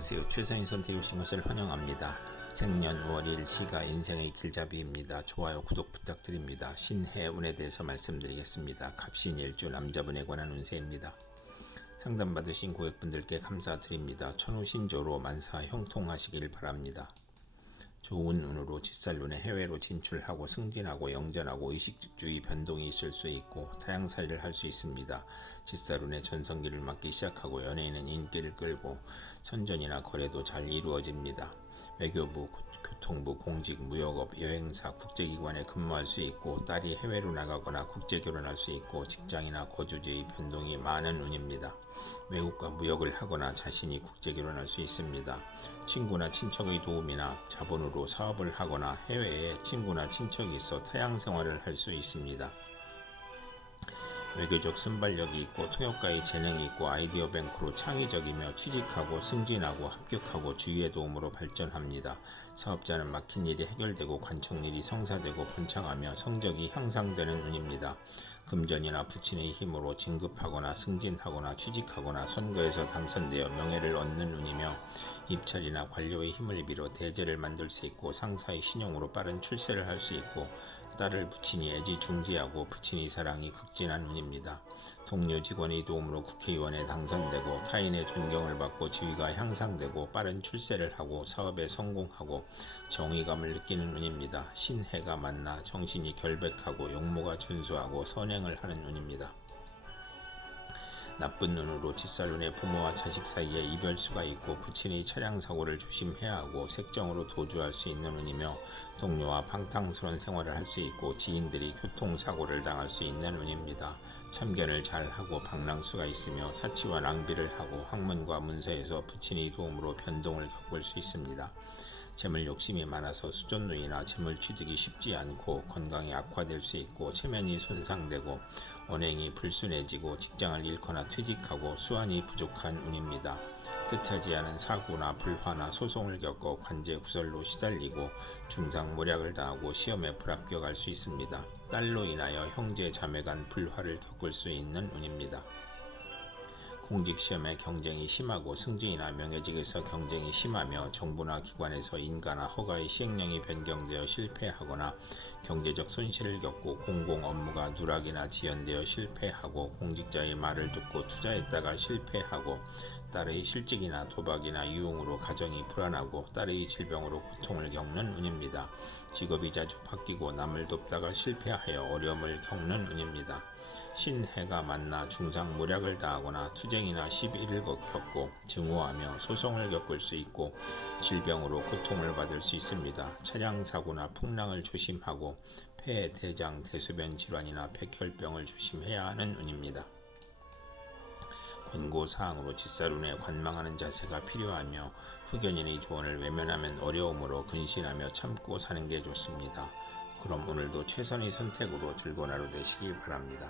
안녕하세요. 최선희 선택해 오신 것을 환영합니다. 생년 5월 1일 시가 인생의 길잡이입니다. 좋아요, 구독 부탁드립니다. 신해 운에 대해서 말씀드리겠습니다. 갑신 일주 남자분에 관한 운세입니다. 상담받으신 고객분들께 감사드립니다. 천우신조로 만사 형통하시길 바랍니다. 좋은 운으로 짓살눈에 해외로 진출하고 승진하고 영전하고 의식주의 변동이 있을 수 있고 타양살이를 할 수 있습니다. 짓살운에 전성기를 맞기 시작하고 연예인은 인기를 끌고 선전이나 거래도 잘 이루어집니다. 외교부, 교통부, 공직, 무역업, 여행사, 국제기관에 근무할 수 있고 딸이 해외로 나가거나 국제 결혼할 수 있고 직장이나 거주지의 변동이 많은 운입니다. 외국과 무역을 하거나 자신이 국제 결혼할 수 있습니다. 친구나 친척의 도움이나 자본으로 사업을 하거나 해외에 친구나 친척이 있어 타양 생활을 할 수 있습니다. 외교적 순발력이 있고 통역가의 재능이 있고 아이디어 뱅크로 창의적이며 취직하고 승진하고 합격하고 주위의 도움으로 발전합니다. 사업자는 막힌 일이 해결되고 관청 일이 성사되고 번창하며 성적이 향상되는 운입니다. 금전이나 부친의 힘으로 진급하거나 승진하거나 취직하거나 선거에서 당선되어 명예를 얻는 운이며 입찰이나 관료의 힘을 빌어 대제를 만들 수 있고 상사의 신용으로 빠른 출세를 할 수 있고 딸을 부친이 애지중지하고 부친의 사랑이 극진한 운입니다. 동료 직원의 도움으로 국회의원에 당선되고 타인의 존경을 받고 지위가 향상되고 빠른 출세를 하고 사업에 성공하고 정의감을 느끼는 운입니다. 신해가 만나 정신이 결백하고 용모가 준수하고 선행을 하는 운입니다. 나쁜 눈으로 짓살눈에 부모와 자식 사이에 이별수가 있고 부친의 차량 사고를 조심해야 하고 색정으로 도주할 수 있는 운이며 동료와 방탕스러운 생활을 할 수 있고 지인들이 교통사고를 당할 수 있는 운입니다. 참견을 잘 하고 방랑수가 있으며 사치와 낭비를 하고 학문과 문서에서 부친의 도움으로 변동을 겪을 수 있습니다. 재물 욕심이 많아서 수존눈이나 재물 취득이 쉽지 않고 건강이 악화될 수 있고 체면이 손상되고 언행이 불순해지고 직장을 잃거나 퇴직하고 수완이 부족한 운입니다. 뜻하지 않은 사고나 불화나 소송을 겪어 관제 구설로 시달리고 중상모략을 당하고 시험에 불합격할 수 있습니다. 딸로 인하여 형제 자매 간 불화를 겪을 수 있는 운입니다. 공직 시험에 경쟁이 심하고 승진이나 명예직에서 경쟁이 심하며 정부나 기관에서 인가나 허가의 시행령이 변경되어 실패하거나 경제적 손실을 겪고 공공 업무가 누락이나 지연되어 실패하고 공직자의 말을 듣고 투자했다가 실패하고 딸의 실직이나 도박이나 유흥으로 가정이 불안하고 딸의 질병으로 고통을 겪는 운입니다. 직업이 자주 바뀌고 남을 돕다가 실패하여 어려움을 겪는 운입니다. 신해가 만나 중상모략을 당하거나 투쟁 이나 시비를 겪고 증오하며 소송을 겪을 수 있고 질병으로 고통을 받을 수 있습니다. 차량 사고나 풍랑을 조심하고 폐, 대장, 대소변 질환이나 백혈병을 조심해야 하는 운입니다. 권고 사항으로 짓살운에 관망하는 자세가 필요하며 후견인의 조언을 외면하면 어려움으로 근신하며 참고 사는 게 좋습니다. 그럼 오늘도 최선의 선택으로 즐거운 하루 되시기 바랍니다.